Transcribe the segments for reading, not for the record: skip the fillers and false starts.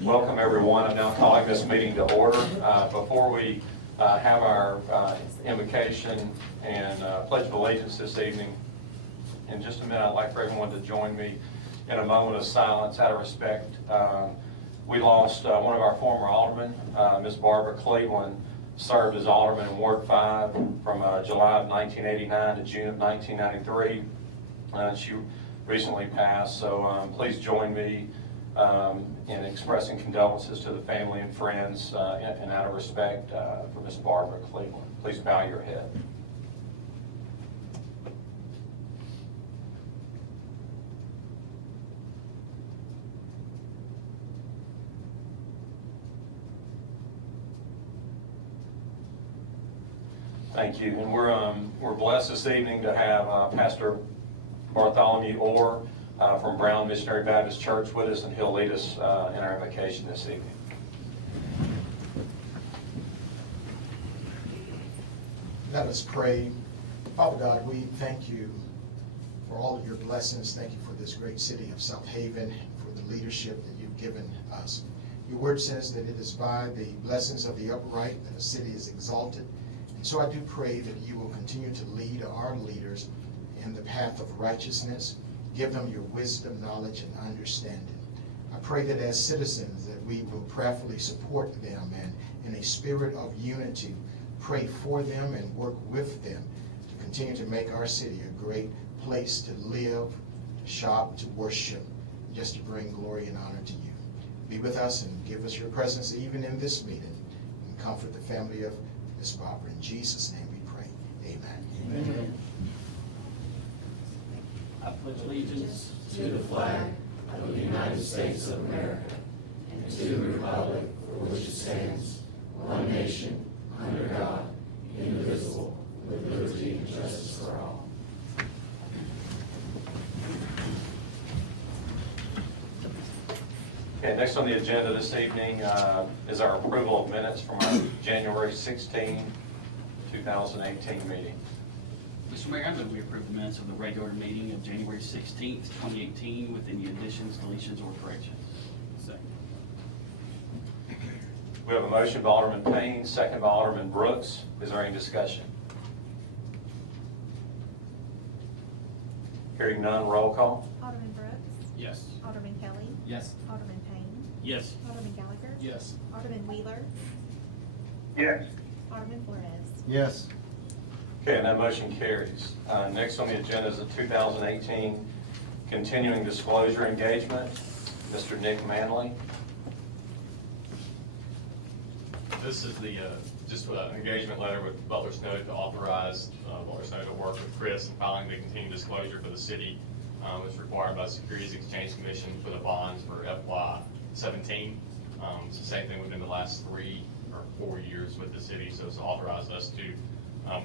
Welcome everyone. I'm now calling this meeting to order. Before we have our invocation and Pledge of Allegiance this evening, in just a minute I'd like for everyone to join me in a moment of silence out of respect. We lost one of our former aldermen, Ms. Barbara Cleveland, served as alderman in Ward 5 from July of 1989 to June of 1993. She recently passed, so please join me in expressing condolences to the family and friends and out of respect for Ms. Barbara Cleveland. Please bow your head. Thank you. And we're blessed this evening to have Pastor Bartholomew Orr from Brown Missionary Baptist Church with us, and he'll lead us in our invocation this evening. Let us pray. Father God, we thank you for all of your blessings. Thank you for this great city of Southaven, for the leadership that you've given us. Your word says that it is by the blessings of the upright that a city is exalted. And so I do pray that you will continue to lead our leaders in the path of righteousness. Give them your wisdom, knowledge, and understanding. I pray that as citizens that we will prayerfully support them and in a spirit of unity, pray for them and work with them to continue to make our city a great place to live, to shop, to worship, just to bring glory and honor to you. Be with us and give us your presence even in this meeting, and comfort the family of Miss Barbara. In Jesus' name we pray. Amen. Amen. I pledge allegiance to the flag of the United States of America and to the republic for which it stands, one nation, under God, indivisible, with liberty and justice for all. Okay, next on the agenda this evening is our approval of minutes from our January 16, 2018 meeting. Mr. Mayor, I move we approve the minutes of the regular meeting of January 16th, 2018 with any additions, deletions, or corrections. Second. We have a motion by Alderman Payne, second by Alderman Brooks. Is there any discussion? Hearing none, roll call. Alderman Brooks. Yes. Alderman Kelly. Yes. Alderman Payne. Yes. Alderman Gallagher. Yes. Alderman Wheeler. Yes. Alderman Flores. Yes. Okay, and that motion carries. Next on the agenda is the 2018 continuing disclosure engagement. Mr. Nick Manley. This is the just an engagement letter with Butler Snow to authorize Butler Snow to work with Chris in filing the continuing disclosure for the city. It's required by the Securities Exchange Commission for the bonds for FY17. It's the same thing within the last 3 or 4 years with the city, so it's authorized us to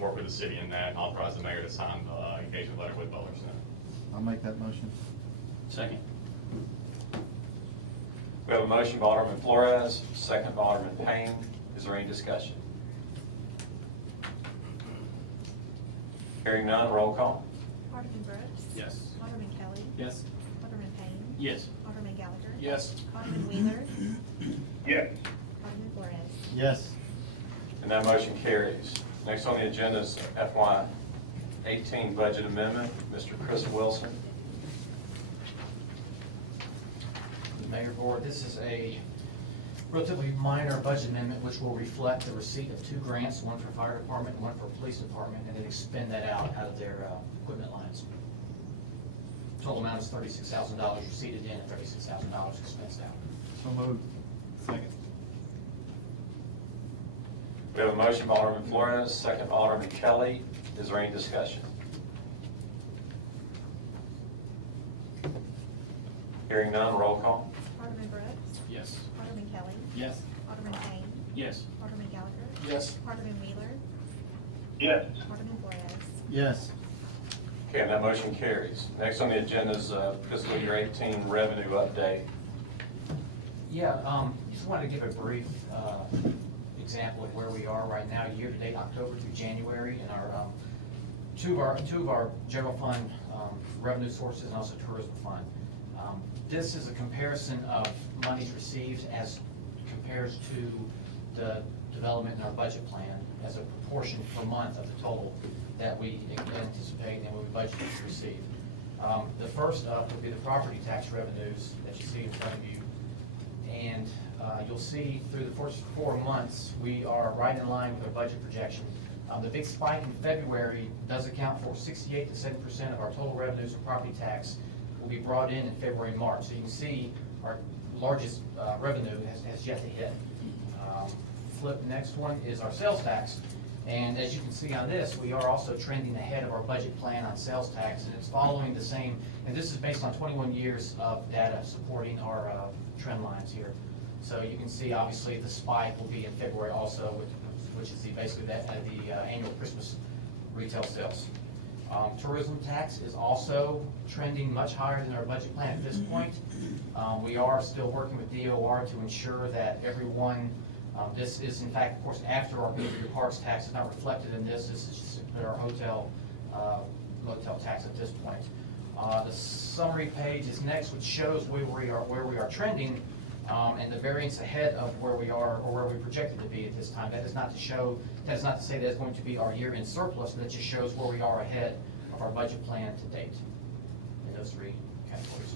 work with the city in that and authorize the mayor to sign the engagement letter with Butler Snow. I'll make that motion. Second. We have a motion by Alderman Flores, second by Alderman Payne. Is there any discussion? Hearing none, roll call. Alderman Brooks. Yes. Alderman Kelly. Yes. Alderman Payne. Yes. Alderman Gallagher. Yes. Alderman Wheeler. Yes. Alderman Flores. Yes. And that motion carries. Next on the agenda is FY18 budget amendment. Mr. Chris Wilson. Mayor Board, this is a relatively minor budget amendment which will reflect the receipt of 2 grants, one for fire department and one for police department, and then expend that out of their equipment lines. Total amount is $36,000 receipted in and $36,000 expensed out. So moved. Second. We have a motion by Alderman Flores, second by Alderman Kelly. Is there any discussion? Hearing none, roll call. Alderman Brooks. Yes. Alderman Kelly. Yes. Alderman Payne. Yes. Alderman Gallagher. Yes. Alderman Wheeler. Yes. Alderman Flores. Yes. Okay, and that motion carries. Next on the agenda is fiscal year 18 revenue update. Yeah, just wanted to give a brief example of where we are right now, year-to-date, October through January, in our two of our general fund revenue sources and also tourism fund. This is a comparison of monies received as compared to the development in our budget plan as a proportion per month of the total that we anticipate and we budget to receive. The first up would be the property tax revenues that you see in front of you. And you'll see through the first 4 months, we are right in line with our budget projection. The big spike in February does account for 68 to 7% of our total revenues and property tax will be brought in February and March. So you can see our largest revenue has yet to hit. Flip, next one is our sales tax. And as you can see on this, we are also trending ahead of our budget plan on sales tax, and it's following the same, and this is based on 21 years of data supporting our trend lines here. So you can see, obviously, the spike will be in February also, which is basically the annual Christmas retail sales. Tourism tax is also trending much higher than our budget plan at this point. We are still working with DOR to ensure that everyone, this is in fact, of course, after our Community Parks tax is not reflected in this. This is just our hotel, motel tax at this point. The summary page is next, which shows where we are trending, and the variance ahead of where we are or where we projected to be at this time. That is not to say that it's going to be our year-end surplus, but it just shows where we are ahead of our budget plan to date in those three categories.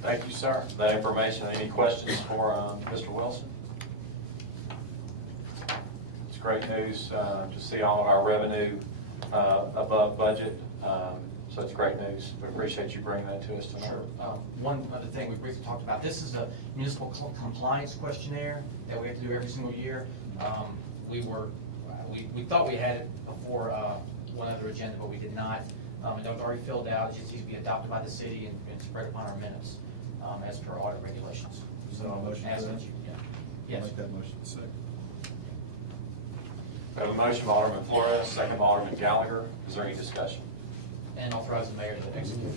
Thank you, sir, for that information. Any questions for Mr. Wilson? It's great news to see all of our revenue above budget. So it's great news. We appreciate you bringing that to us tonight. Sure. One other thing we briefly talked about, this is a municipal compliance questionnaire that we have to do every single year. We thought we had it before one other agenda, but we did not. And that was already filled out. It just needs to be adopted by the city and spread upon our minutes as per audit regulations. Is there a motion for ask that? that you, yes. Make that motion. Second. We have a motion by Alderman Flores, second by Alderman Gallagher. Is there any discussion? And authorize the mayor to execute.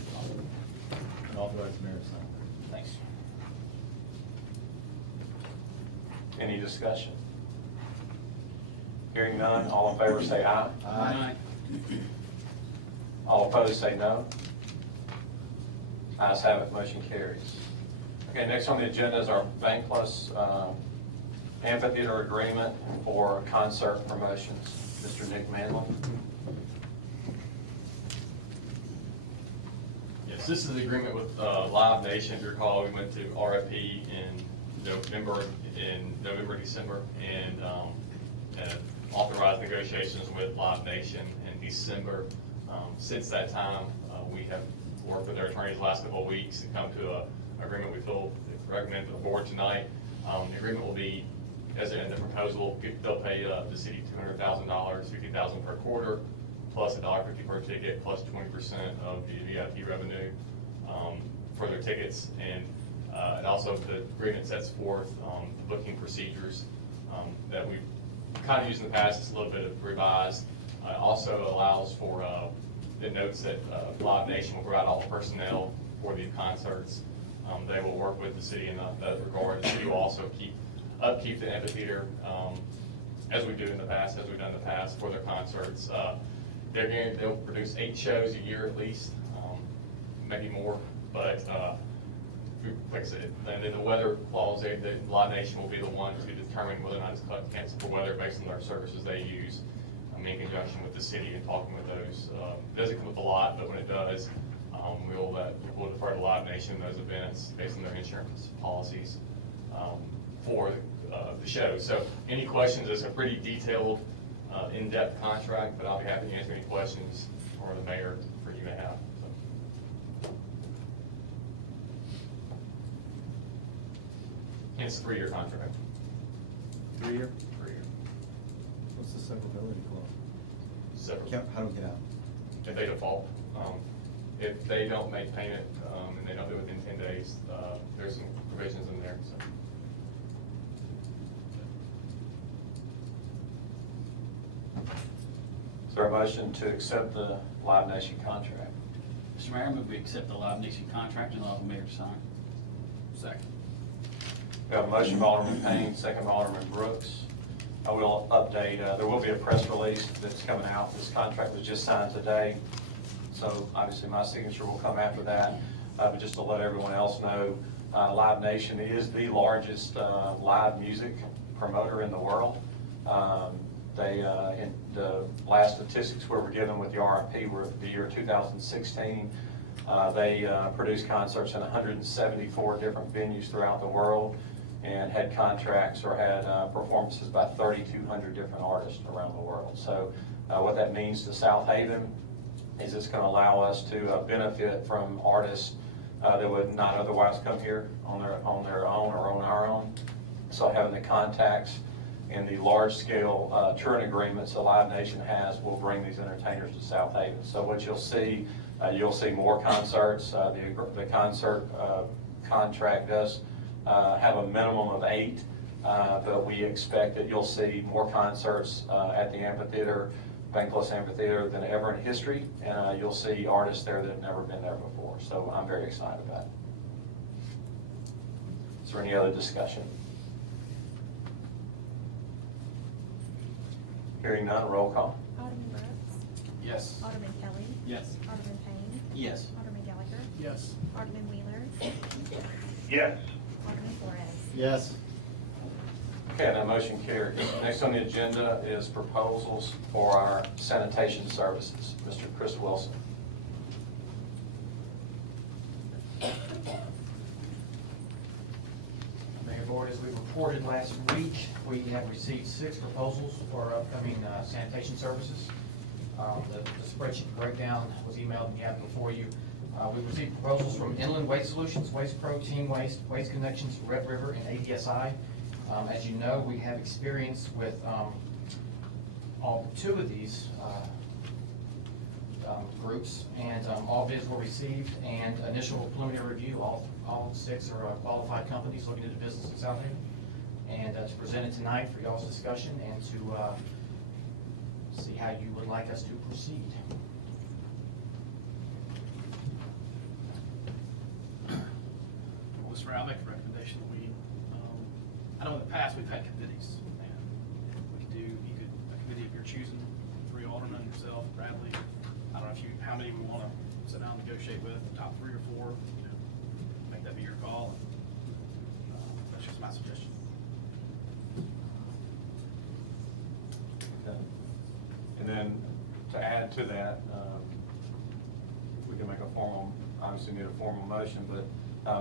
And authorize the mayor to sign. Thanks. Any discussion? Hearing none, all in favor say aye. Aye. All opposed say no. Ayes have it, motion carries. Okay, next on the agenda is our Bankless Amphitheater agreement for concert promotions. Mr. Nick Manley. Yes, this is the agreement with Live Nation. If you recall, we went to RFP in November, December, and authorized negotiations with Live Nation in December. Since that time, we have worked with their attorneys the last couple of weeks and come to an agreement we feel recommend to the board tonight. The agreement will be, as in the proposal, they'll pay the city $200,000, $50,000 per quarter, plus $1.50 per ticket, plus 20% of the VIP revenue for their tickets. And also the agreement sets forth the booking procedures that we've kind of used in the past. It's a little bit of revised. Also allows for, it notes that Live Nation will provide all the personnel for the concerts. They will work with the city in that regard. The city will also upkeep the amphitheater as we do in the past, as we've done in the past for their concerts. They'll produce 8 shows a year at least, maybe more, but like I said, and then the weather clause, the Live Nation will be the one to determine whether or not it's canceled for weather based on their services they use in conjunction with the city and talking with those. It doesn't come up a lot, but when it does, we'll defer to Live Nation those events based on their insurance policies for the show. So any questions? It's a pretty detailed, in-depth contract, but I'll be happy to answer any questions or the mayor for you may have. And it's a 3-year contract. 3-year? 3-year. What's the severability clause? Separate. How do we get out? If they default, if they don't make payment, and they don't do it within 10 days, there's some provisions in there, so. Is there a motion to accept the Live Nation contract? Mr. Mayor, I move we accept the Live Nation contract and allow the mayor to sign. Second. We have a motion by Alderman Payne, second by Alderman Brooks. I will update, there will be a press release that's coming out. This contract was just signed today, so obviously my signature will come after that. But just to let everyone else know, Live Nation is the largest live music promoter in the world. In the last statistics we were given with the RFP were the year 2016. They produced concerts in 174 different venues throughout the world and had contracts or had performances by 3,200 different artists around the world. So what that means to Southaven is it's going to allow us to benefit from artists that would not otherwise come here on their own or on our own. So having the contacts and the large-scale touring agreements that Live Nation has will bring these entertainers to Southaven. So what you'll see more concerts. The concert contract does have a minimum of 8, but we expect that you'll see more concerts at the Amphitheater, Bankless Amphitheater, than ever in history, and you'll see artists there that have never been there before. So I'm very excited about it. Is there any other discussion? Hearing none, roll call. Alderman Brooks. Yes. Alderman Kelly. Yes. Alderman Payne. Yes. Alderman Gallagher. Yes. Alderman Wheeler. Yes. Alderman Flores. Yes. Okay, that motion carries. Next on the agenda is proposals for our sanitation services. Mr. Chris Wilson. Mayor Board, as we reported last week, we have received 6 proposals for upcoming sanitation services. The spreadsheet breakdown was emailed and you have it before you. We've received proposals from Inland Waste Solutions, Waste Pro, Team Waste, Waste Connections, Red River, and ADSI. As you know, we have experience with all 2 of these groups, and all bids were received, and initial preliminary review, all 6 are qualified companies looking to do business in Southaven. And to present it tonight for y'all's discussion and to see how you would like us to proceed. Well, Mr. I'll make a recommendation that we, I know in the past we've had committees, and we could do, a committee of your choosing, 3 aldermen, yourself, Bradley. I don't know if how many we want to sit down and negotiate with, the top 3 or 4, make that be your call. That's just my suggestion. And then to add to that, we can make a formal, obviously need a formal motion, but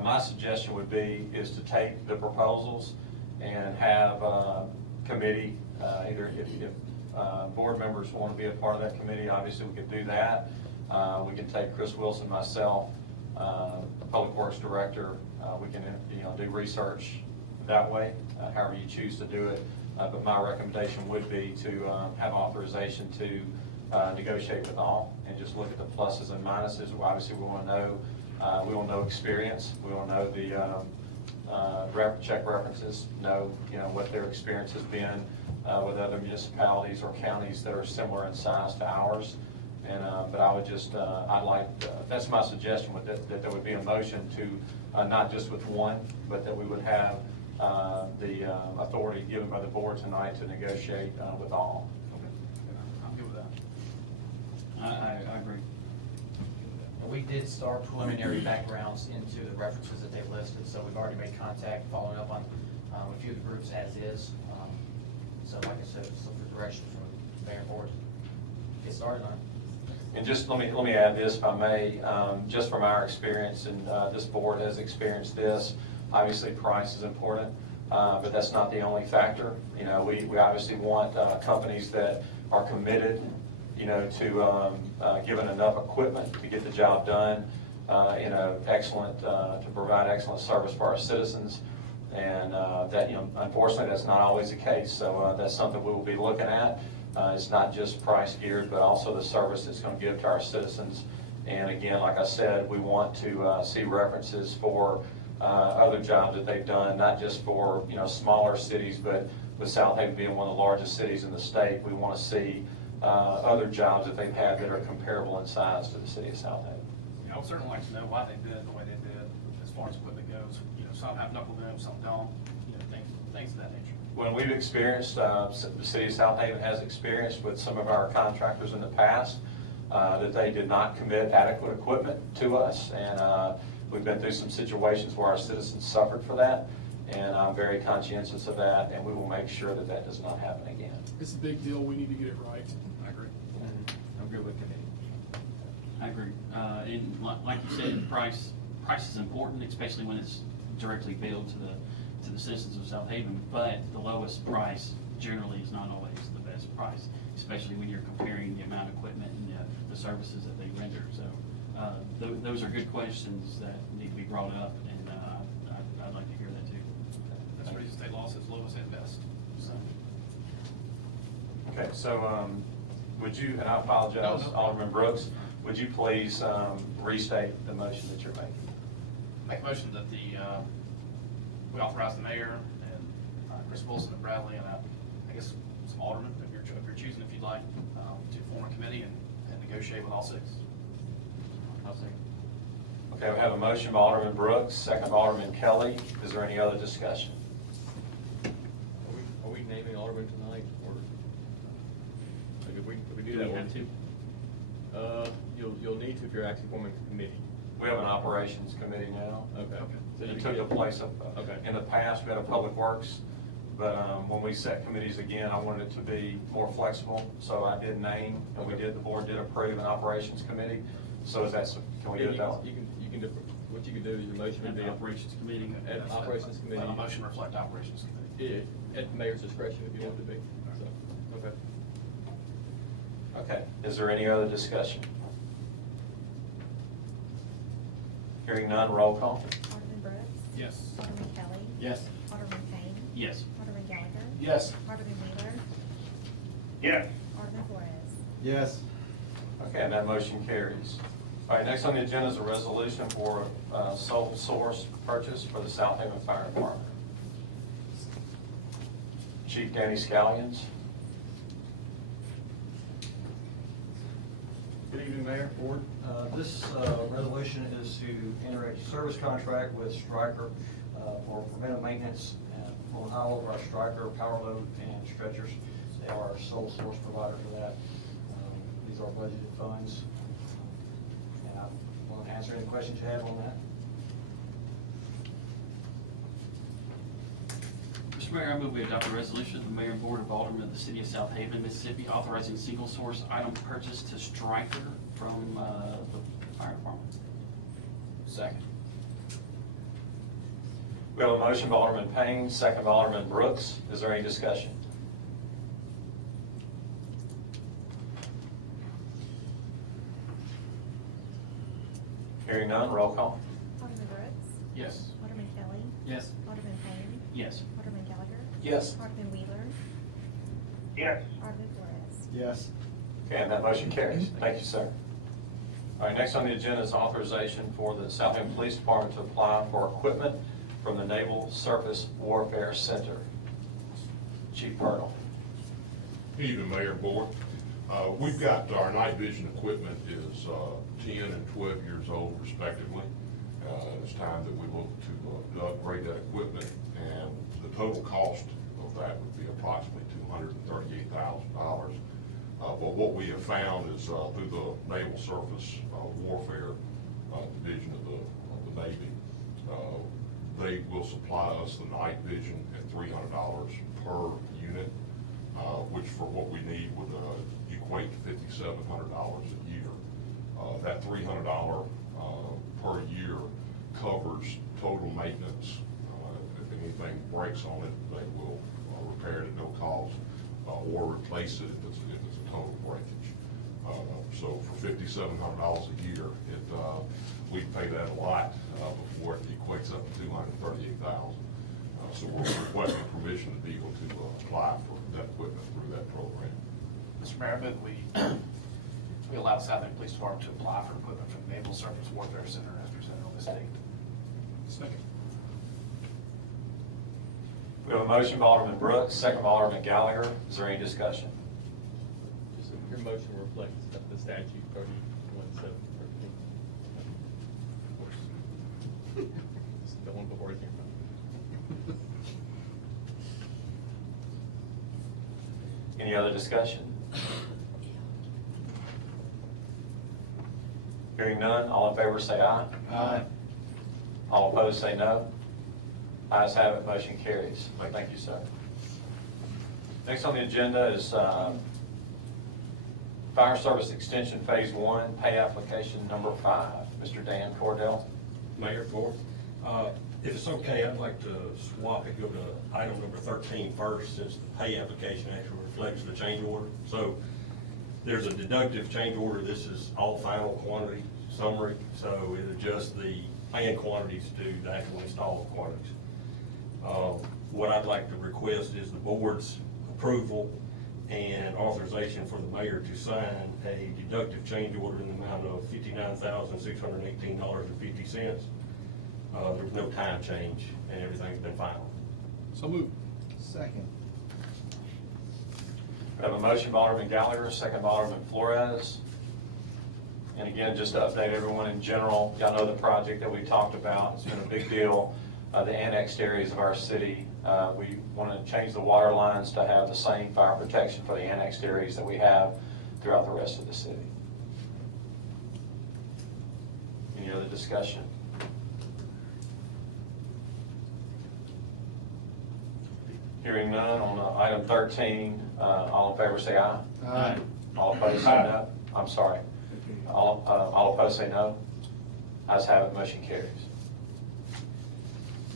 my suggestion would be is to take the proposals and have a committee, either if board members want to be a part of that committee, obviously we could do that. We can take Chris Wilson, myself, Public Works Director, we can do research that way, however you choose to do it. But my recommendation would be to have authorization to negotiate with all and just look at the pluses and minuses. Obviously, we want to know experience. We want to know the check references, know what their experience has been with other municipalities or counties that are similar in size to ours. And but I would just I'd like that's my suggestion that there would be a motion to not just with one, but that we would have the authority given by the board tonight to negotiate with all. I'm good with that. I agree. We did start preliminary backgrounds into the references that they listed, so we've already made contact, following up on a few of the groups as is. So like I said, it's the direction from the mayor board. Get started on it. And just let me add this, if I may, just from our experience, and this board has experienced this. Obviously, price is important, but that's not the only factor. We obviously want companies that are committed, to giving enough equipment to get the job done to provide excellent service for our citizens. And that, unfortunately, that's not always the case. So that's something we will be looking at. It's not just price geared, but also the service it's going to give to our citizens. And again, like I said, we want to see references for other jobs that they've done, not just for smaller cities, but with Southaven being one of the largest cities in the state, we want to see other jobs that they've had that are comparable in size to the city of Southaven. I would certainly like to know why they did the way they did as far as equipment goes. Some have knuckle downs, some don't, things of that nature. When we've experienced, the city of Southaven has experienced with some of our contractors in the past, that they did not commit adequate equipment to us, and we've been through some situations where our citizens suffered for that, and I'm very conscientious of that, and we will make sure that that does not happen again. It's a big deal, we need to get it right. I agree. I'm good with committee. I agree. And like you said, price is important, especially when it's directly billed to the citizens of Southaven, but the lowest price generally is not always the best price, especially when you're comparing the amount of equipment and the services that they render. So those are good questions that need to be brought up, and I'd like to hear that too. That's what state law says, lowest and best. So, Okay, so would you, and I apologize, No, no. Alderman Brooks, would you please restate the motion that you're making? Make a motion that we authorize the mayor and Chris Wilson and Bradley and I guess some aldermen, if you're choosing, if you'd like, to form a committee and negotiate with all six. I'll second. Okay, we have a motion by Alderman Brooks, second by Alderman Kelly. Is there any other discussion? Are we naming Alderman tonight, or like if we do do that? we have to? You'll need to if you're actually forming a committee. We have an operations committee now. Okay. So you It can took the place of, Okay. in the past, we had a public works, but when we set committees again, I wanted it to be more flexible, so I did name, and the board did approve an operations committee. So is that, can we do it that way? You can do, what you can do is your motion would And be. the operations committee. At operations committee. A motion reflect operations committee. At the mayor's discretion if you want it to be, so, okay. Okay, is there any other discussion? Hearing none, roll call. Alderman Brooks. Yes. Alderman Kelly. Yes. Alderman Payne. Yes. Alderman Gallagher. Yes. Alderman Wheeler. Yes. Alderman Flores. Yes. Okay, and that motion carries. All right, next on the agenda is a resolution for sole source purchase for the Southaven Fire Department. Chief Danny Scallions. Good evening, Mayor, Board. This resolution is to enter a service contract with Stryker for preventive maintenance on all of our Stryker power load and stretchers. They are our sole source provider for that. These are budgeted funds. And I want to answer any questions you have on that. Mr. Mayor, I move we adopt a resolution of the Mayor and Board of Aldermen of the City of Southaven, Mississippi, authorizing single source item purchase to Stryker from the fire department. Second. We have a motion by Alderman Payne, second by Alderman Brooks. Is there any discussion? Hearing none, roll call. Alderman Brooks. Yes. Alderman Kelly. Yes. Alderman Payne. Yes. Alderman Gallagher. Yes. Alderman Wheeler. Yes. Alderman Flores. Yes. Okay, and that motion carries. Thank you, sir. All right, next on the agenda is authorization for the Southaven Police Department to apply for equipment from the Naval Surface Warfare Center. Chief Purnell. Good evening, Mayor and Board. We've got, our night vision equipment is 10 and 12 years old respectively. It's time that we look to upgrade that equipment, and the total cost of that would be approximately $238,000. But what we have found is through the Naval Surface Warfare Division of the Navy, they will supply us the night vision at $300 per unit, which for what we need would equate to $5,700 a year. That $300 per year covers total maintenance. If anything breaks on it, they will repair it at no cost, or replace it if it's a total breakage. So for $5,700 a year, we pay that a lot before it equates up to $238,000. So we're requesting permission to be able to apply for that equipment through that program. Mr. Mayor, I move we allow the Southaven Police Department to apply for equipment from the Naval Surface Warfare Center as presented on this date. Second. We have a motion by Alderman Brooks, second by Alderman Gallagher. Is there any discussion? Just your motion reflects the statute 31.713. Just the one before it came other discussion? Hearing none, all in favor say aye. Aye. All opposed say no. Ayes have it, motion carries. Thank you, sir. Next on the agenda is Fire Service Extension Phase 1, pay application number 5. Mr. Dan Cordell. Mayor, Board, if it's okay, I'd like to swap and go to item number 13 first, since the pay application actually reflects the change order. So there's a deductive change order. This is all final quantity summary, so it adjusts the planned quantities to the actual installed quantities. What I'd like to request is the board's approval and authorization for the mayor to sign a deductive change order in the amount of $59,618.50. There's no time change, and everything's been final. So moved. Second. We have a motion by Alderman Gallagher, second by Alderman Flores. And again, just to update everyone in general, y'all know the project that we talked about. It's been a big deal. The annexed areas of our city, we want to change the water lines to have the same fire protection for the annexed areas that we have throughout the rest of the city. Any other discussion? Hearing none on item 13, all in favor say aye. Aye. All opposed say no. I'm sorry. All opposed say no. Ayes have it, motion carries.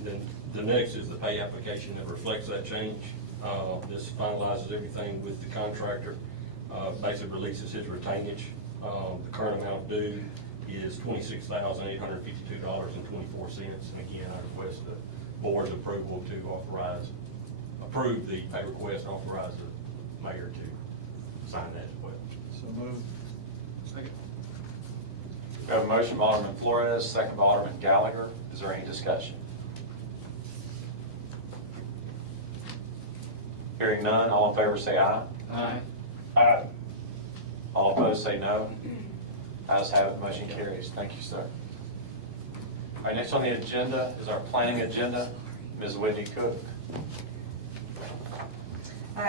Then the next is the pay application that reflects that change. This finalizes everything with the contractor, basically releases his retainage. The current amount due is $26,852.24. And again, I request the board's approval to approve the pay request, and authorize the mayor to sign that as well. So moved. Second. We have a motion by Alderman Flores, second by Alderman Gallagher. Is there any discussion? Hearing none, all in favor say aye. Aye. Aye. All opposed say no. Ayes have it, motion carries. Thank you, sir. All right, next on the agenda is our planning agenda. Ms. Wendy Cook.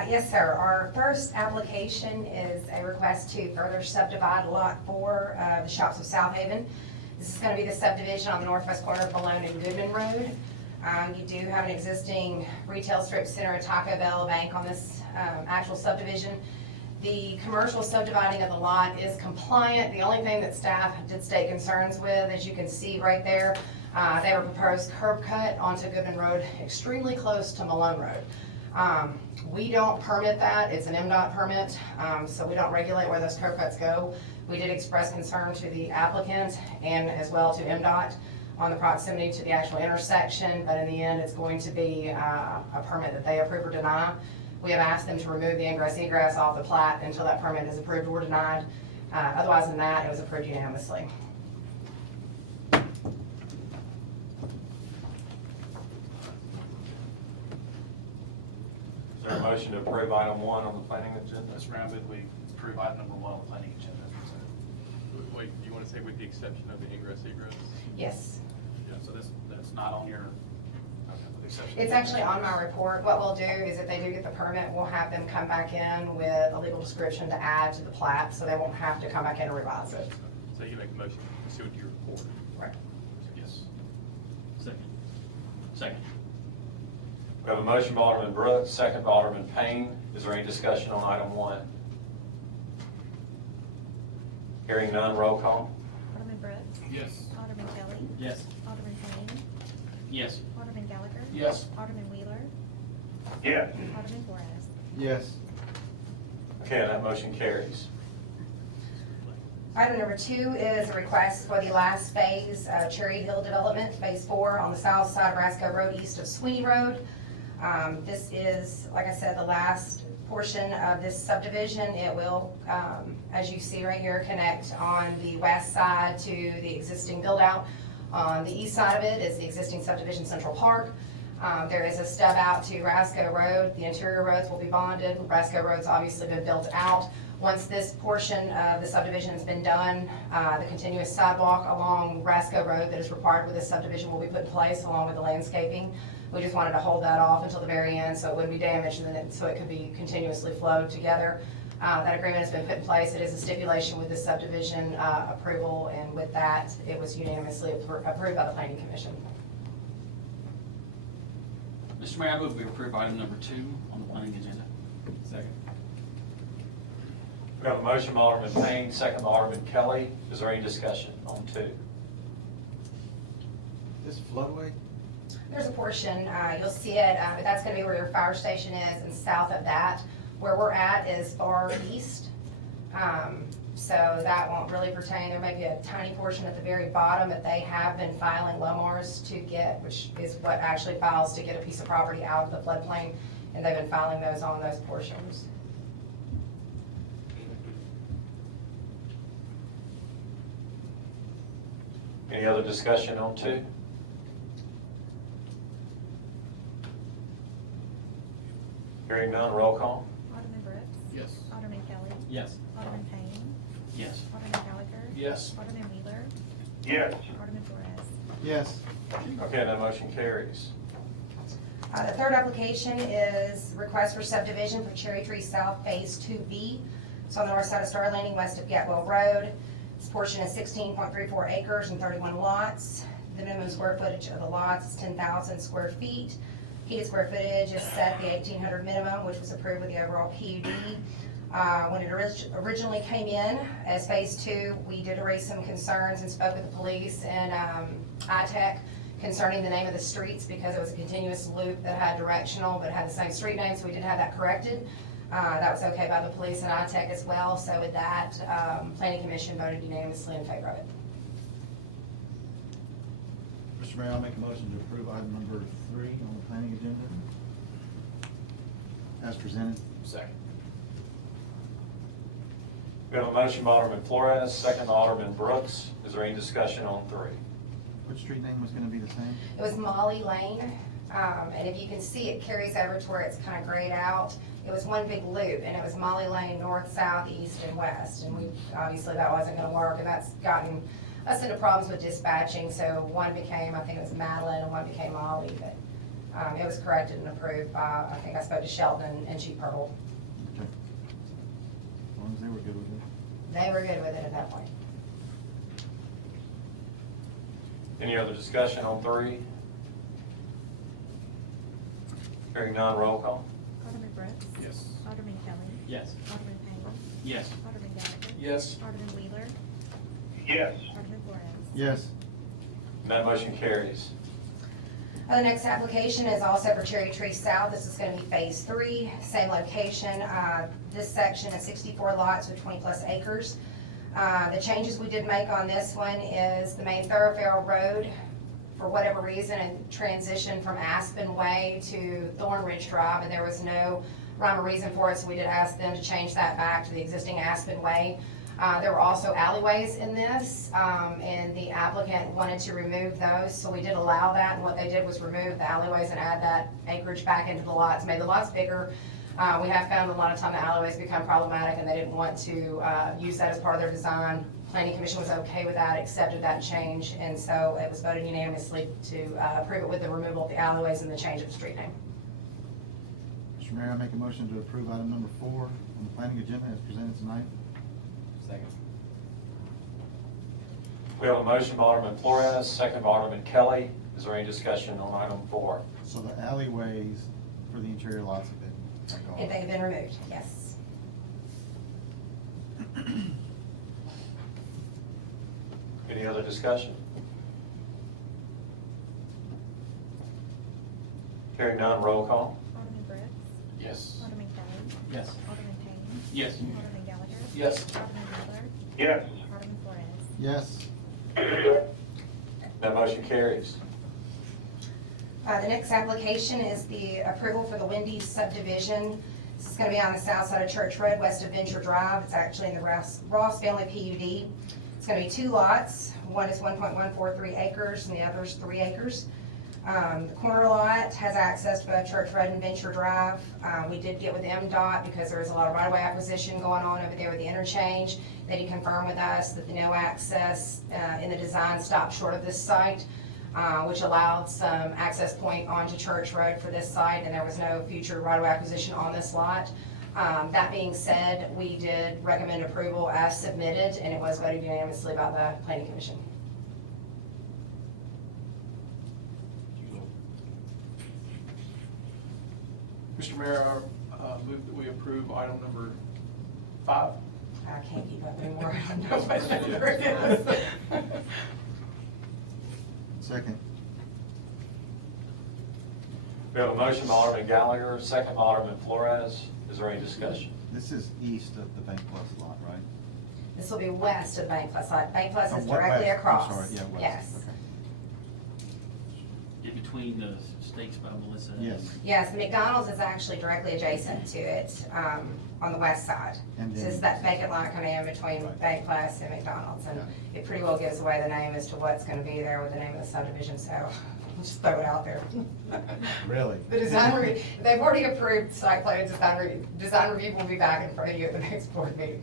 Yes, sir. Our first application is a request to further subdivide Lot 4 of the Shops of Southaven. This is going to be the subdivision on the northwest corner of Malone and Goodman Road. You do have an existing retail strip center, a Taco Bell, a bank on this actual subdivision. The commercial subdividing of the lot is compliant. The only thing that staff did state concerns with, as you can see right there, they were proposed curb cut onto Goodman Road, extremely close to Malone Road. We don't permit that. It's an MDOT permit, so we don't regulate where those curb cuts go. We did express concern to the applicant and as well to MDOT on the proximity to the actual intersection, but in the end, it's going to be a permit that they approve or deny. We have asked them to remove the ingress egress off the plat until that permit is approved or denied. Otherwise than that, it was approved unanimously. Is there a motion to approve item 1 on the planning agenda? Ms. Brown, we approve item number 1 on the planning agenda. Wait, you want to say with the exception of the ingress egress? Yes. Yeah, so that's not on your, okay, with the exception. It's actually on my report. What we'll do is if they do get the permit, we'll have them come back in with a legal description to add to the plat, so they won't have to come back in and revise it. So you can make a motion pursuant to your report. Right. Yes. Second. We have a motion by Alderman Brooks, second by Alderman Payne. Is there any discussion on item 1? Hearing none, roll call. Alderman Brooks. Yes. Alderman Kelly. Yes. Alderman Payne. Yes. Alderman Gallagher. Yes. Alderman Wheeler. Yes. Alderman Flores. Yes. Okay, that motion carries. Item number 2 is a request for the last phase of Cherry Hill Development, Phase 4 on the south side of Rasco Road, east of Sweeney Road. This is, like I said, the last portion of this subdivision. It will, as you see right here, connect on the west side to the existing build-out. On the east side of it is the existing subdivision Central Park. There is a stub out to Rasco Road. The interior roads will be bonded. Rasco Road's obviously been built out. Once this portion of the subdivision has been done, the continuous sidewalk along Rasco Road that is required with this subdivision will be put in place along with the landscaping. We just wanted to hold that off until the very end so it wouldn't be damaged and then so it could be continuously flowed together. That agreement has been put in place. It is a stipulation with the subdivision approval, and with that, it was unanimously approved by the Planning Commission. Mr. Mayor, I move we approve item number 2 on the planning agenda. Second. We have a motion by Alderman Payne, second by Alderman Kelly. Is there any discussion on 2? This floodway? There's a portion, you'll see it, but that's gonna be where your fire station is, and south of that, where we're at is far east. So that won't really pertain. There may be a tiny portion at the very bottom, but they have been filing LOMARs to get, which is what actually files to get a piece of property out of the floodplain, and they've been filing those on those portions. Any other discussion on 2? Hearing none, roll call. Alderman Brooks. Yes. Alderman Kelly. Yes. Alderman Payne. Yes. Alderman Gallagher. Yes. Alderman Wheeler. Yes. Alderman Flores. Yes. Okay, that motion carries. The third application is request for subdivision for Cherry Tree South Phase 2B. It's on the north side of Star Landing, west of Getwell Road. This portion is 16.34 acres and 31 lots. The minimum square footage of the lots is 10,000 square feet. Heated square footage is set the 1,800 minimum, which was approved with the overall PUD. When it originally came in as Phase 2, we did raise some concerns and spoke with the police and ITech concerning the name of the streets because it was a continuous loop that had directional but had the same street name, so we did have that corrected. That was okay by the police and ITech as well, so with that, Planning Commission voted unanimously in favor of it. Mr. Mayor, I'll make a motion to approve item number 3 on the planning agenda as presented. Second. We have a motion by Alderman Flores, second by Alderman Brooks. Is there any discussion on 3? Which street name was gonna be the same? It was Molly Lane, and if you can see, it carries over to where it's kind of grayed out. It was one big loop, and it was Molly Lane, north, south, east, and west, and we, obviously that wasn't gonna work, and that's gotten us into problems with dispatching, so one became, I think it was Madeline, and one became Molly, but it was corrected and approved by, I think I spoke to Sheldon and Chief Purtle. Okay. As long as they were good with it. They were good with it at that point. Any other discussion on 3? Hearing none, roll call. Alderman Brooks. Yes. Alderman Kelly. Yes. Alderman Payne. Yes. Alderman Gallagher. Yes. Alderman Wheeler. Yes. Alderman Flores. Yes. And that motion carries. The next application is also for Cherry Tree South. This is gonna be Phase 3, same location. This section is 64 lots with 20-plus acres. The changes we did make on this one is the main thoroughfare road, for whatever reason, and transition from Aspen Way to Thorn Ridge Drive, and there was no rhyme or reason for it, so we did ask them to change that back to the existing Aspen Way. There were also alleyways in this, and the applicant wanted to remove those, so we did allow that, and what they did was remove the alleyways and add that acreage back into the lots, made the lots bigger. We have found a lot of time the alleyways become problematic, and they didn't want to use that as part of their design. Planning Commission was okay with that, accepted that change, and so it was voted unanimously to approve it with the removal of the alleyways and the change of the street name. Mr. Mayor, I make a motion to approve item number 4 on the planning agenda as presented tonight. Second. We have a motion by Alderman Flores, second by Alderman Kelly. Is there any discussion on item 4? So the alleyways for the interior lots have been gone. If they've been removed, yes. Any other discussion? Hearing none, roll call. Alderman Brooks. Yes. Alderman Kelly. Yes. Alderman Payne. Yes. Alderman Gallagher. Yes. Alderman Wheeler. Yes. Alderman Flores. Yes. That motion carries. The next application is the approval for the Wendy subdivision. This is going to be on the south side of Church Road, west of Venture Drive. It's actually in the Ross family PUD. It's going to be 2 lots. One is 1.143 acres and the other is 3 acres. The corner lot has access to both Church Road and Venture Drive. We did get with MDOT because there was a lot of right-of-way acquisition going on over there with the interchange. They did confirm with us that the no access in the design stopped short of this site. which allowed some access point onto Church Road for this site, and there was no future right-of-way acquisition on this lot. That being said, we did recommend approval as submitted, and it was voted unanimously by the Planning Commission. Mr. Mayor, I move that we approve item number 5. I can't keep up anymore. I don't know what number it is. Second. We have a motion by Alderman Gallagher, second by Alderman Flores. Is there any discussion? This is east of the Bankless lot, right? This will be west of Bankless. Bankless Oh, is what directly west? I'm across. sorry, yeah, west. Yes. Okay. In between the stakes by Melissa. and- Yes. Yes, the McDonald's is actually directly adjacent to it, on the west side. And This then- is that vacant lot coming in between Right. Bankless and McDonald's, and Got it pretty well gives away the name as to what's gonna be there with the name of the subdivision, so I'll just throw it out there. Really? The design review, they've already approved site plan, design review will be back in front of you at the next board meeting.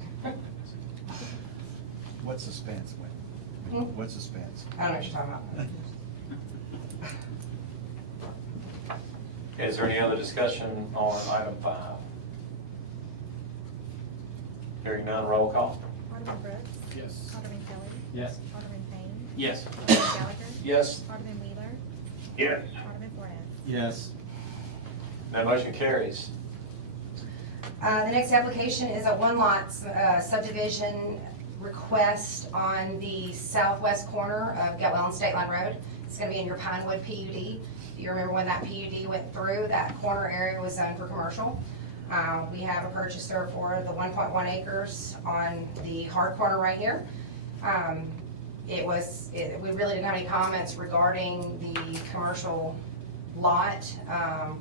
What's the suspense, Wendy? Hmm? What's the suspense? I don't know what you're talking about. Okay, is there any other discussion on item 5? Hearing none, roll call. Alderman Brooks. Yes. Alderman Kelly. Yes. Alderman Payne. Yes. Alderman Gallagher. Yes. Alderman Wheeler. Yes. Alderman Flores. Yes. That motion carries. The next application is a one-lot subdivision request on the southwest corner of Getwell and State Line Road. It's gonna be in your Pinewood PUD. If you remember when that PUD went through, that corner area was zoned for commercial. We have a purchaser for the 1.1 acres on the hard corner right here. We really didn't have any comments regarding the commercial lot.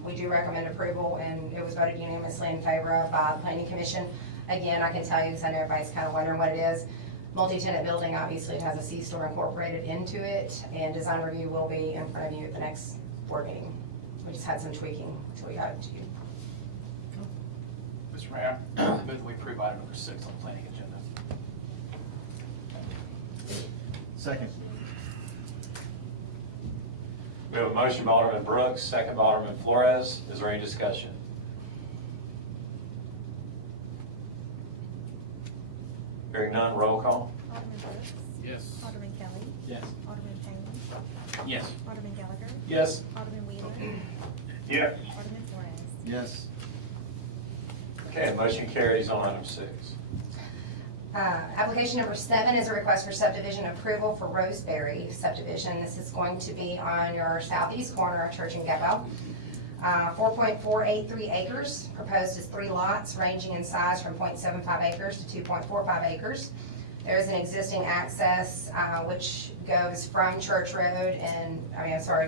We do recommend approval, and it was voted unanimously in favor of by the Planning Commission. Again, I can tell you, because I know everybody's kind of wondering what it is. Multi-tenant building, obviously, it has a C-store incorporated into it, and design review will be in front of you at the next board meeting. We just had some tweaking until we got it to you. Mr. Mayor, I move that we approve item number 6 on the planning agenda. Second. We have a motion by Alderman Brooks, second by Alderman Flores. Is there any discussion? Hearing none, roll call. Alderman Brooks. Yes. Alderman Kelly. Yes. Alderman Payne. Yes. Alderman Gallagher. Yes. Alderman Wheeler. Yes. Alderman Flores. Yes. Okay, motion carries on item 6. Application number 7 is a request for subdivision approval for Roseberry subdivision. This is going to be on your southeast corner of Church and Getwell. 4.483 acres, proposed as 3 lots ranging in size from 0.75 acres to 2.45 acres. There is an existing access which goes from Church Road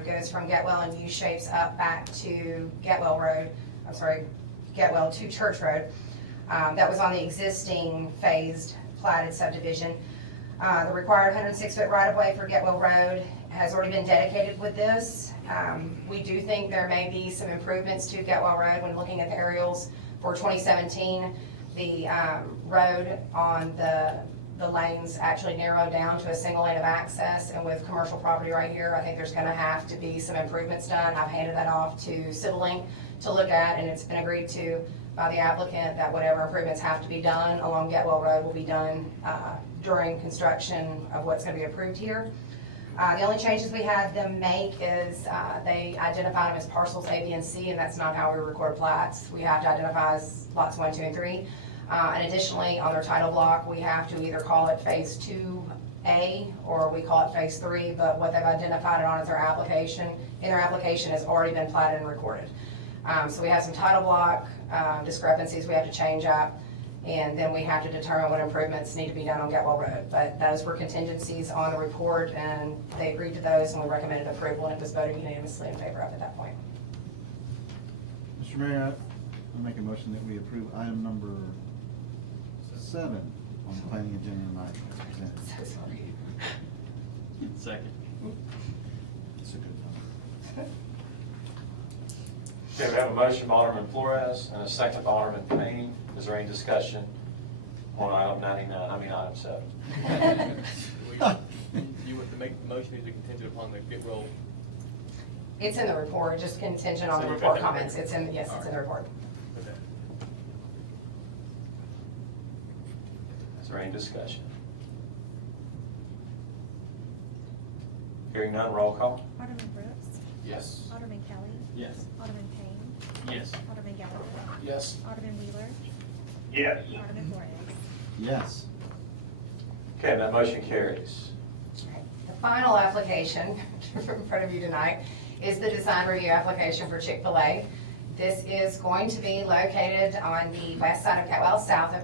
goes from Getwell and U-shapes up back to Getwell to Church Road. That was on the existing phased platted subdivision. The required 106-foot right-of-way for Getwell Road has already been dedicated with this. We do think there may be some improvements to Getwell Road when looking at the aerials for 2017. The road on the lanes actually narrowed down to a single lane of access, and with commercial property right here, I think there's gonna have to be some improvements done. I've handed that off to Civil Link to look at, and it's been agreed to by the applicant that whatever improvements have to be done along Getwell Road will be done during construction of what's gonna be approved here. The only changes we had them make is they identified them as parcels A, B, and C, and that's not how we record plats. We have to identify as lots 1, 2, and 3. And additionally, on their title block, we have to either call it Phase 2A or we call it Phase 3, but what they've identified it on is their application. In their application has already been platted and recorded. So we have some title block discrepancies we have to change up, and then we have to determine what improvements need to be done on Getwell Road. But those were contingencies on the report, and they agreed to those, and we recommended approval, and it was voted unanimously in favor of at that point. Mr. Mayor, I make a motion that we approve item number 7 on the planning agenda tonight as presented. So sorry. Second. It's a good one. Okay, we have a motion by Alderman Flores and a second by Alderman Payne. Is there any discussion on item 7? You with the make the motion, is it contingent upon the get well? It's in the report, just contingent on the So, report okay. comments. It's in, yes, it's in the report. Okay. Is there any discussion? Hearing none, roll call. Alderman Brooks. Yes. Alderman Kelly. Yes. Alderman Payne. Yes. Alderman Gallagher. Yes. Alderman Wheeler. Yes. Alderman Flores. Yes. Okay, that motion carries. The final application in front of you tonight is the design review application for Chick-Fil-A. This is going to be located on the west side of Getwell, south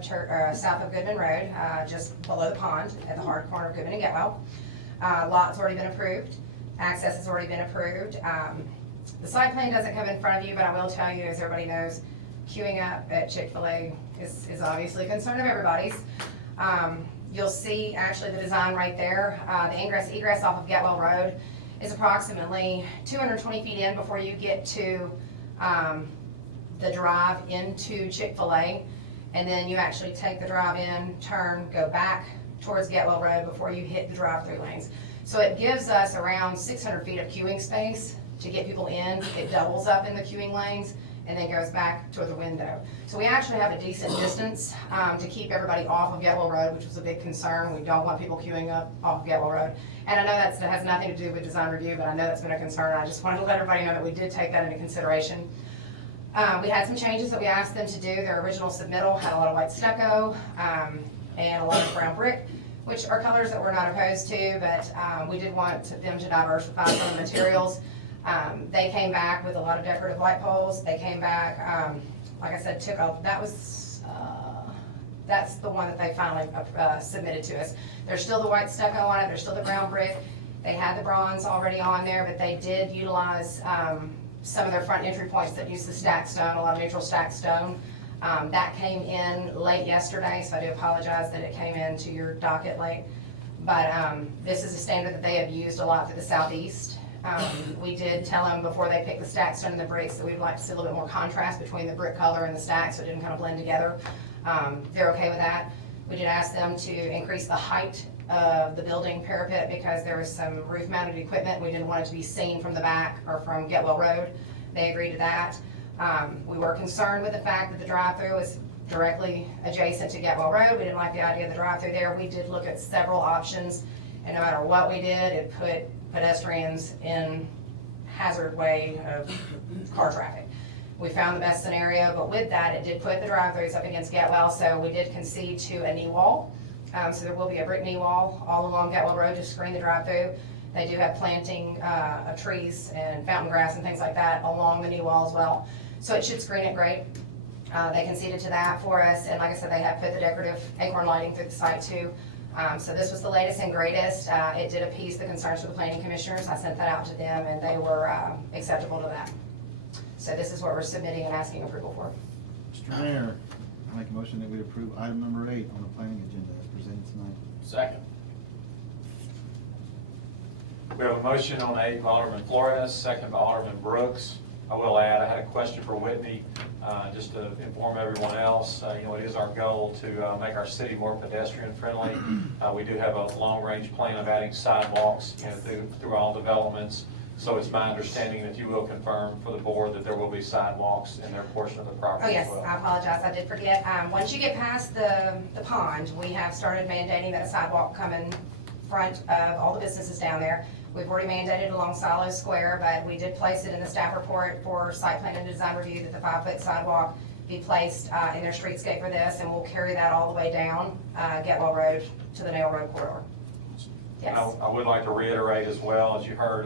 of Goodman Road, just below the pond at the hard corner of Goodman and Getwell. Lot's already been approved. Access has already been approved. The site plan doesn't come in front of you, but I will tell you, as everybody knows, queuing up at Chick-fil-A is obviously a concern of everybody's. You'll see actually the design right there. The ingress egress off of Getwell Road is approximately 220 feet in before you get to the drive into Chick-fil-A. And then you actually take the drive in, turn, go back towards Getwell Road before you hit the drive-through lanes. So it gives us around 600 feet of queuing space to get people in. It doubles up in the queuing lanes and then goes back to the window. So we actually have a decent distance to keep everybody off of Getwell Road, which was a big concern. We don't want people queuing up off of Getwell Road. And I know that has nothing to do with design review, but I know that's been a concern. I just wanted to let everybody know that we did take that into consideration. We had some changes that we asked them to do. Their original submittal had a lot of white stucco and a lot of brown brick, which are colors that we're not opposed to, but we did want them to diversify some of the materials. They came back with a lot of decorative light poles. They came back, like I said, that's the one that they finally submitted to us. There's still the white stucco on it, there's still the brown brick. They had the bronze already on there, but they did utilize some of their front entry points that use the stacked stone, a lot of neutral stacked stone. That came in late yesterday, so I do apologize that it came into your docket late. But this is a standard that they have used a lot for the southeast. We did tell them before they picked the stacked stone and the bricks that we'd like to see a little bit more contrast between the brick color and the stack so it didn't kind of blend together. They're okay with that. We did ask them to increase the height of the building parapet because there was some roof mounted equipment. We didn't want it to be seen from the back or from Getwell Road. They agreed to that. We were concerned with the fact that the drive-through was directly adjacent to Getwell Road. We didn't like the idea of the drive-through there. We did look at several options, and no matter what we did, it put pedestrians in hazard way of car traffic. We found the best scenario, but with that, it did put the drive-throughs up against Getwell, so we did concede to a knee wall. So there will be a brick knee wall all along Getwell Road to screen the drive-through. They do have planting of trees and fountain grass and things like that along the knee wall as well. So it should screen it great. They conceded to that for us, and like I said, they have put the decorative acorn lighting through the site too. So this was the latest and greatest. It did appease the concerns for the planning commissioners. I sent that out to them, and they were acceptable to that. So this is what we're submitting and asking approval for. Mr. Mayor, I make a motion that we approve item number 8 on the planning agenda as presented tonight. Second. We have a motion on 8 by Alderman Flores, second by Alderman Brooks. I will add, I had a question for Whitney, just to inform everyone else. It is our goal to make our city more pedestrian friendly. We do have a long-range plan of adding sidewalks through all developments. So it's my understanding that you will confirm for the board that there will be sidewalks in their portion of the property Oh, yes, as well. I apologize, I did forget. Once you get past the pond, we have started mandating that a sidewalk come in front of all the businesses down there. We've already mandated along Silo Square, but we did place it in the staff report for site plan and design review that the 5-foot sidewalk be placed in their streetscape for this, and we'll carry that all the way down Getwell Road to the Naval Road corridor. Yes. I would like to reiterate as well, as you heard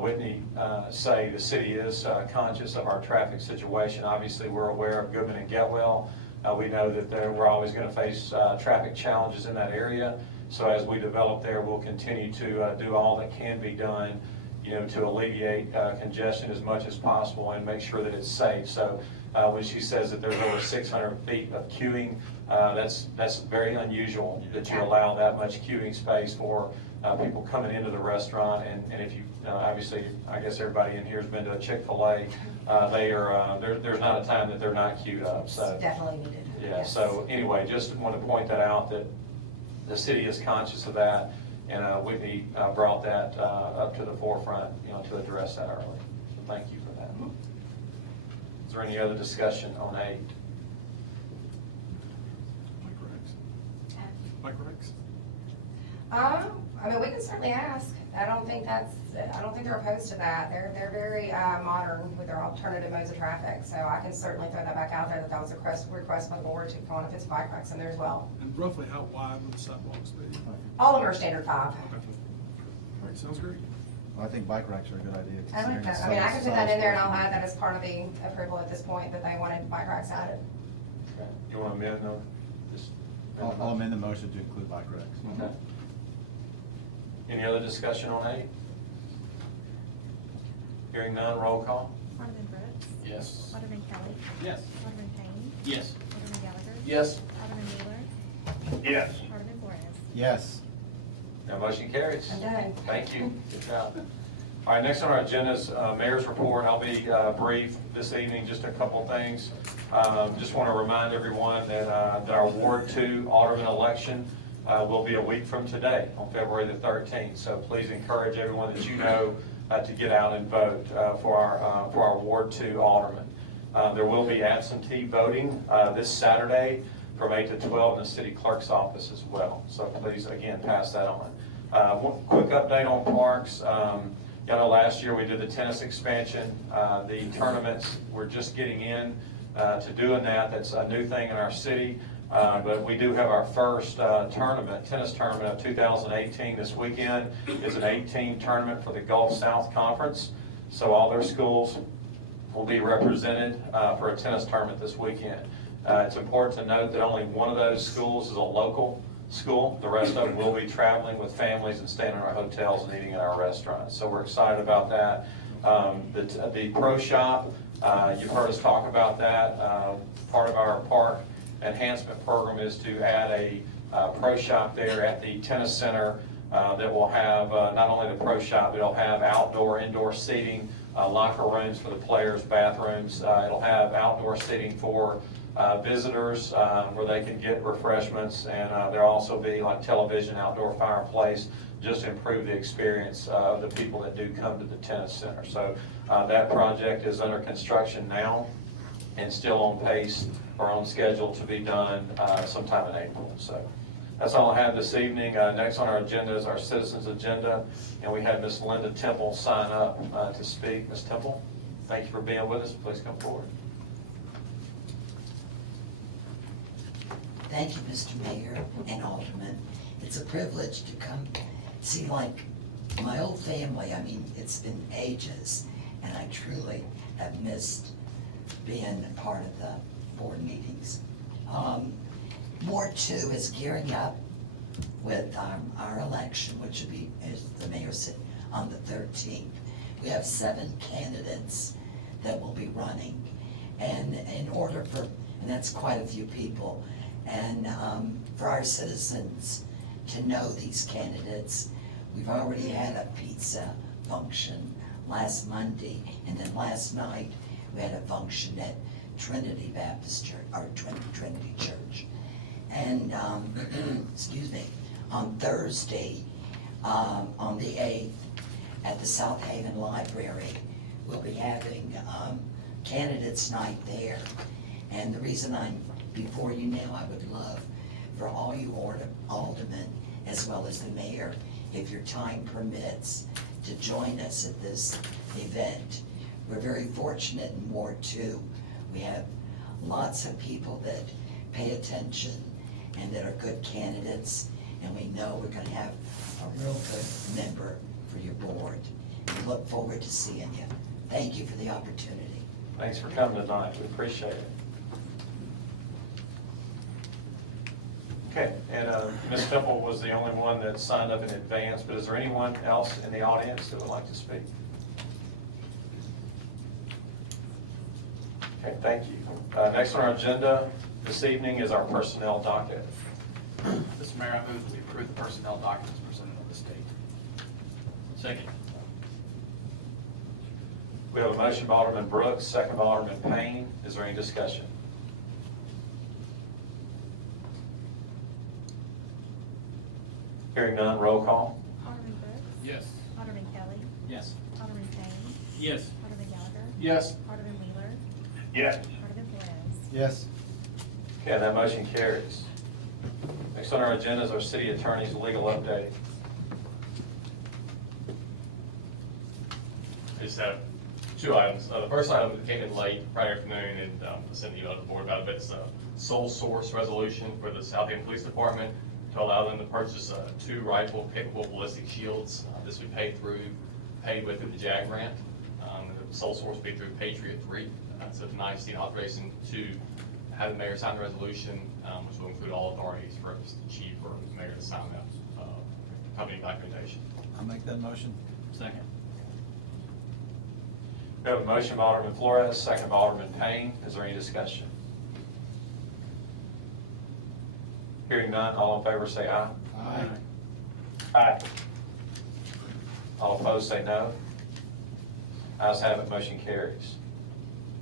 Whitney say, the city is conscious of our traffic situation. Obviously, we're aware of Goodman and Getwell. We know that we're always going to face traffic challenges in that area. So as we develop there, we'll continue to do all that can be done, to alleviate congestion as much as possible and make sure that it's safe. So when she says that there's over 600 feet of queuing, that's very unusual that you allow that much queuing space for people coming into the restaurant. And if you, obviously, I guess everybody in here has been to a Chick-Fil-A, there's not a time that they're not queued up. So Definitely needed. yeah, Yes. so anyway, just want to point that out, that the city is conscious of that, And Whitney brought that up to the forefront, to address that early. So thank you for that. Is there any other discussion on 8? Mike Rex? I mean, we can certainly ask. I don't think they're opposed to that. They're very modern with their alternative modes of traffic, so I can certainly throw that back out there, that was a request by the board to go on if it's bike racks in there as well. And roughly how wide would the sidewalks be? All of them are standard 5. All right, sounds great. I think bike racks are a good idea. I like that. I mean, I can put that in there and I'll add that as part of the approval at this point, that they wanted bike racks added. Okay. You want to amend this? I'll amend the motion to include bike racks. Okay. Any other discussion on 8? Hearing none, roll call. Alderman Brooks. Yes. Alderman Kelly. Yes. Alderman Payne. Yes. Alderman Gallagher. Yes. Alderman Wheeler. Yes. Alderman Flores. Yes. Now motion carries. I'm done. Thank you. Good job. All right, next on our agenda is Mayor's Report. I'll be brief this evening, just a couple things. Just want to remind everyone that our Ward 2 Alderman election will be a week from today, on February the 13th. So please encourage everyone that you know to get out and vote for our Ward 2 Alderman. There will be absentee voting this Saturday from 8 to 12 in the city clerk's office as well. So please, again, pass that on. One quick update on parks. Y'all know last year we did the tennis expansion. The tournaments, we're just getting in to doing that. That's a new thing in our city. But we do have our first tennis tournament of 2018 this weekend. It's an 8-team tournament for the Gulf South Conference. So all their schools will be represented for a tennis tournament this weekend. It's important to note that only one of those schools is a local school. The rest of them will be traveling with families and staying in our hotels and eating at our restaurants. So we're excited about that. The Pro Shop, you've heard us talk about that. Part of our park enhancement program is to add a Pro Shop there at the tennis center that will have not only the Pro Shop, but it'll have outdoor, indoor seating, locker rooms for the players, bathrooms. It'll have outdoor seating for visitors where they can get refreshments, and there'll also be like television, outdoor fireplace, just to improve the experience of the people that do come to the tennis center. So that project is under construction now and still on pace or on schedule to be done sometime in April. So that's all I have this evening. Next on our agenda is our citizens agenda, and we had Ms. Linda Temple sign up to speak. Ms. Temple, thank you for being with us. Please come forward. Thank you, Mr. Mayor and Alderman. It's a privilege to come see like my old family. I mean, it's been ages, and I truly have missed being a part of the board meetings. Ward 2 is gearing up with our election, which will be, as the mayor said, on the 13th. We have 7 candidates that will be running, and in order for, and that's quite a few people, and for our citizens to know these candidates, we've already had a pizza function last Monday, and then last night we had a function at Trinity Baptist Church, or Trinity Church. And, excuse me, on Thursday, on the 8th, at the Southaven Library, we'll be having candidates night there. And the reason I'm before you now, I would love for all you aldermen, as well as the mayor, if your time permits, to join us at this event. We're very fortunate in Ward 2. We have lots of people that pay attention and that are good candidates, and we know we're gonna have a real good member for your board. We look forward to seeing you. Thank you for the opportunity. Thanks for coming tonight. We appreciate it. Okay, and Ms. Temple was the only one that signed up in advance, but is there anyone else in the audience that would like to speak? Okay, thank you. Next on our agenda this evening is our personnel docket. Mr. Mayor, I move that we approve the personnel documents presented on this date. Second. We have a motion by Alderman Brooks, second by Alderman Payne. Is there any discussion? Hearing none, roll call. Yes. Alderman Kelly. Yes. Alderman Payne. Yes. Alderman Gallagher. Yes. Alderman Wheeler. Yes. Alderman Flores. Yes. Okay, that motion carries. Next on our agenda is our city attorney's legal update. I just have two items. The first item came in late Friday afternoon and I sent an email to the board about it. It's a sole source resolution for the Southaven Police Department to allow them to purchase 2 rifle capable ballistic shields. This we paid with through the JAG grant. The sole source will be through Patriot 3. So tonight you see an authorization to have the mayor sign the resolution, which will include all authorities for the chief or the mayor to sign that company documentation. I'll make that motion. Second. We have a motion by Alderman Flores, second by Alderman Payne. Is there any discussion? Hearing none, all in favor say aye. Aye. Aye. All opposed say no. Ayes have it, motion carries.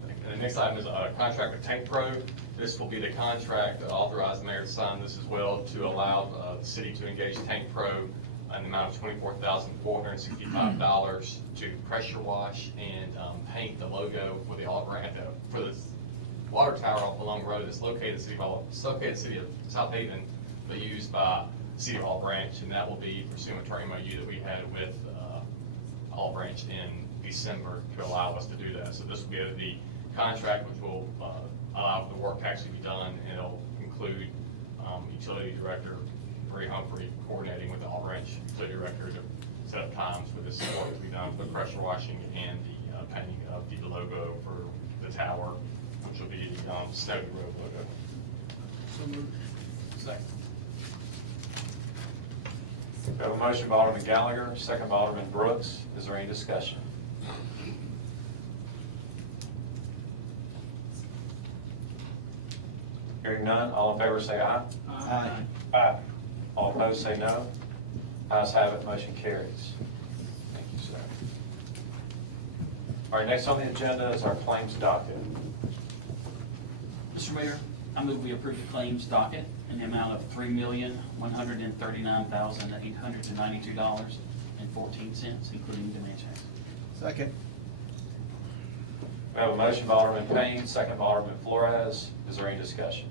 And the next item is a contract with Tank Pro. This will be the contract that authorized the mayor to sign this as well to allow the city to engage Tank Pro in the amount of $24,465 to pressure wash and paint the logo for the for the water tower along the road that's located in City of Southaven, but used by City Hall Branch, and that will be pursuant to our MOU that we had with Hall Branch in December to allow us to do that. So this will be the contract which will allow the work to actually be done, and it'll include Utility Director Bree Humphrey coordinating with the Hall Branch Utility Director to set up times for this work to be done for the pressure washing and the painting of the logo for the tower, which will be the Snowy Road logo. So moved. Second. We have a motion by Alderman Gallagher, second by Alderman Brooks. Is there any discussion? Hearing none, all in favor say aye. Aye. Aye. All opposed say no. Ayes have it, motion carries. Thank you, sir. All right, next on the agenda is our claims docket. Mr. Mayor, I move we approve the claims docket in the amount of $3,139,892.14, including demand checks. Second. We have a motion by Alderman Payne, second by Alderman Flores. Is there any discussion?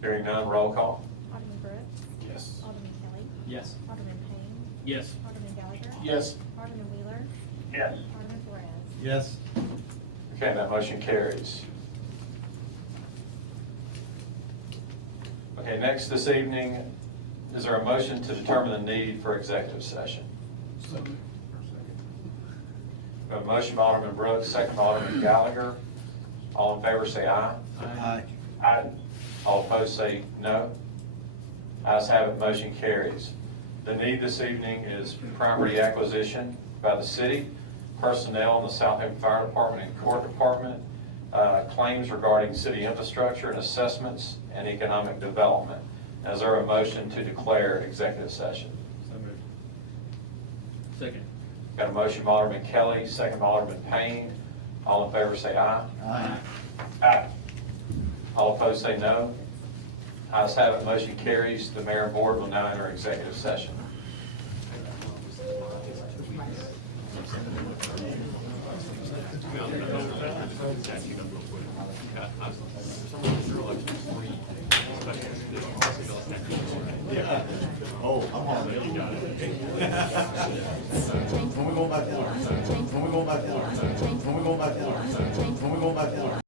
Hearing none, roll call. Alderman Brooks. Yes. Alderman Kelly. Yes. Alderman Payne. Yes. Alderman Gallagher. Yes. Alderman Wheeler. Yes. Alderman Flores. Yes. Okay, that motion carries. Okay, next this evening, is there a motion to determine the need for executive session? So moved. We have a motion by Alderman Brooks, second by Alderman Gallagher. All in favor say aye. Aye. Aye. All opposed say no. Ayes have it, motion carries. The need this evening is property acquisition by the city, personnel in the Southaven Fire Department and Court Department, claims regarding city infrastructure and assessments, and economic development. Is there a motion to declare executive session? So moved. Second. Got a motion by Alderman Kelly, second by Alderman Payne. All in favor say aye. Aye. Aye. All opposed say no. Ayes have it, motion carries. The mayor and board will now enter executive session. Oh, I'm on it. You got it. When we go back down. When we go back down. When we go back down. When we go back down.